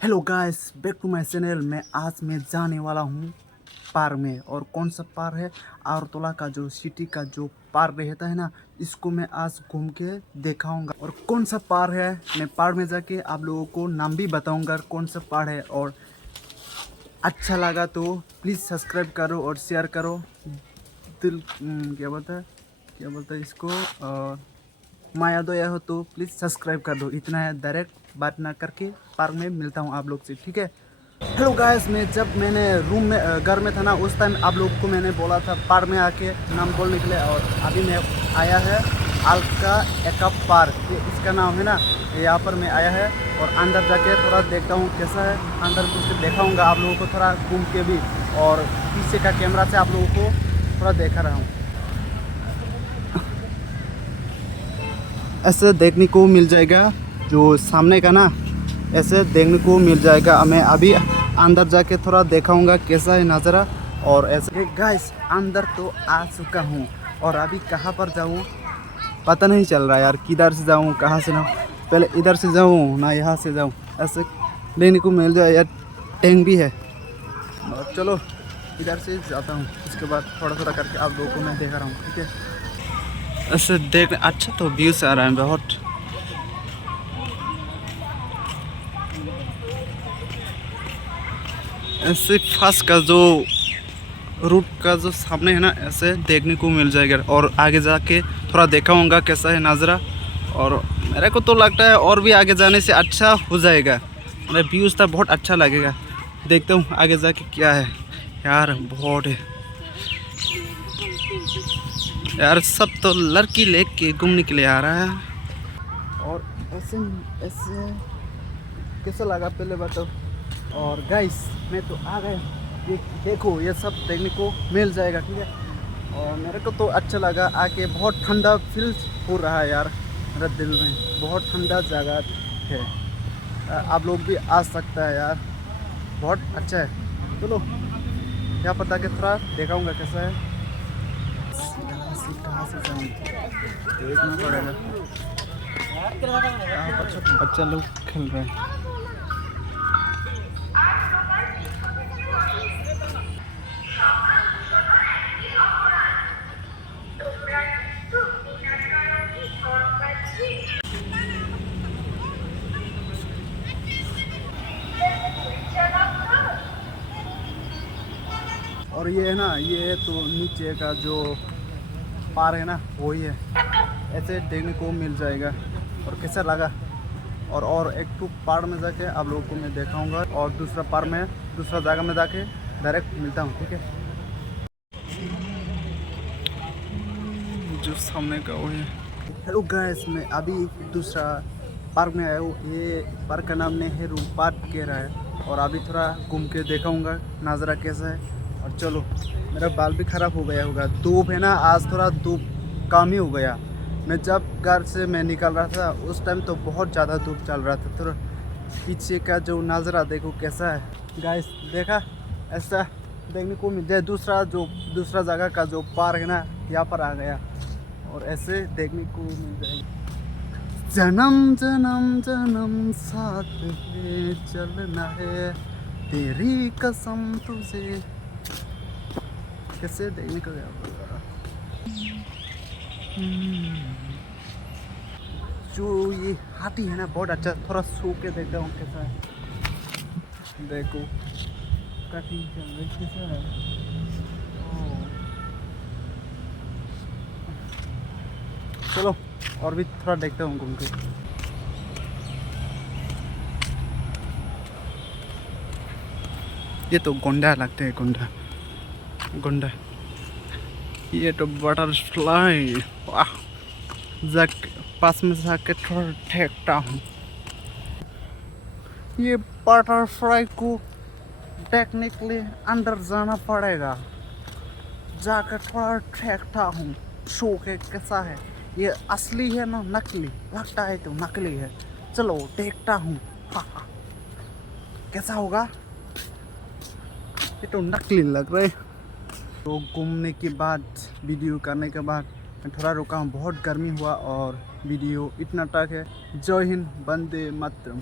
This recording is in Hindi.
Hello guys, back to my channel में। आज मैं जाने वाला हूँ पार्क में। और कौन सा पार्क है? आगरतला का जो सिटी का जो पार्क रहता है ना, इसको मैं आज घूम के दिखाऊंगा। और कौन सा पार्क है, मैं पार्क में जाके आप लोगों को नाम भी बताऊंगा कौन सा पार्क है। और अच्छा लगा तो प्लीज़ सब्सक्राइब करो और शेयर करो। दिल क्या बोलता है इसको, माया दया हो तो प्लीज़ सब्सक्राइब कर दो। इतना है, डायरेक्ट बात ना करके पार्क में मिलता हूँ आप लोग से, ठीक है? हेलो गाइस, मैंने रूम में घर में था ना, उस टाइम आप लोग को मैंने बोला था पार्क में आके नाम बोलने के लिए। और अभी मैं आया है अल्का एक्वा पार्क, इसका नाम है ना। यहाँ पर मैं आया है और अंदर जाके थोड़ा देखता हूँ कैसा है। अंदर कुछ दिखाऊंगा आप लोगों को थोड़ा घूम के भी, और पीछे का कैमरा से आप लोगों को थोड़ा देखा रहा हूँ। ऐसे देखने को मिल जाएगा जो सामने का ना, ऐसे देखने को मिल जाएगा। मैं अभी अंदर जाके थोड़ा दिखाऊंगा कैसा है नज़ारा। और ऐसे गाइस, अंदर तो आ चुका हूँ और अभी कहाँ पर जाऊँ पता नहीं चल रहा यार। किधर से जाऊँ, कहाँ से ना, पहले इधर से जाऊँ ना यहाँ से जाऊँ। ऐसे देखने को मिल जाए यार, टैंक भी है। और चलो इधर से जाता हूँ, उसके बाद थोड़ा थोड़ा करके आप लोगों को मैं देखा रहा हूँ, ठीक है? ऐसे देख, अच्छा तो व्यू से आ रहा है बहुत। ऐसे फर्स्ट का जो रूट का जो सामने है ना, ऐसे देखने को मिल जाएगा। और आगे जाके थोड़ा दिखाऊंगा कैसा है नज़ारा। और मेरे को तो लगता है और भी आगे जाने से अच्छा हो जाएगा, मेरा व्यूज़ तो बहुत अच्छा लगेगा। देखता हूँ आगे जाके क्या है यार। बहुत है यार, सब तो लड़की लेके घूमने के लिए आ रहा है। और ऐसे ऐसे कैसा लगा पहले बताओ। और गाइस, मैं तो आ गया, देखो ये सब देखने को मिल जाएगा, ठीक है? और मेरे को तो अच्छा लगा आके, बहुत ठंडा फील हो रहा है यार मेरे दिल में। बहुत ठंडा जगह है, आप लोग भी आ सकता है यार, बहुत अच्छा है। चलो यहाँ पर जाके थोड़ा दिखाऊंगा कैसा है। यहाँ से कहाँ से जाऊँ, देखना पड़ेगा। यहाँ पर बच्चा लोग खेल रहे हैं। और ये है ना, ये तो नीचे का जो पार है ना, वही है। ऐसे देखने को मिल जाएगा। और कैसा लगा? और एक तो पार में जाके आप लोगों को मैं दिखाऊंगा, और दूसरा पार में दूसरा जगह में जाके डायरेक्ट मिलता हूँ, ठीक है? जो सामने का वही है। हेलो गाइस, मैं अभी दूसरा पार्क में आया हूँ। ये पार्क का नाम नेहरू पार्क कह रहा है। और अभी थोड़ा घूम के दिखाऊंगा नज़ारा कैसा है। और चलो, मेरा बाल भी ख़राब हो गया होगा, धूप है ना आज, थोड़ा धूप कम ही हो गया। मैं जब घर से मैं निकल रहा था उस टाइम तो बहुत ज़्यादा धूप चल रहा था। थोड़ा पीछे का जो नज़ारा देखो कैसा है गाइस, देखा? ऐसा देखने को मिल जाए। दूसरा जगह का जो पार्क है ना, यहाँ पर आ गया और ऐसे देखने को मिल जाएगा। जन्म जन्म जन्म साथ में चलना है, तेरी कसम तुझे। कैसे देखने को गया जो ये हाथी है ना, बहुत अच्छा। थोड़ा सो के देखता हूँ कैसा है। देखो कटिंग चल रही कैसा है। चलो और भी थोड़ा देखता हूँ घूम के। ये तो गोंडा लगते हैं, गोंडा। ये तो बटरफ्लाई, वाह। पास में जाके थोड़ा देखता हूँ। ये बटरफ्लाई को देखने के लिए अंदर जाना पड़ेगा, जाकर थोड़ा देखता हूँ शो के कैसा है। ये असली है ना नकली? लगता है तो नकली है। चलो देखता हूँ, हाँ कैसा होगा। ये तो नकली लग रहा है। तो घूमने के बाद, वीडियो करने के बाद मैं थोड़ा रुका हूँ, बहुत गर्मी हुआ और वीडियो इतना तक है। जय हिंद, वंदे मातरम।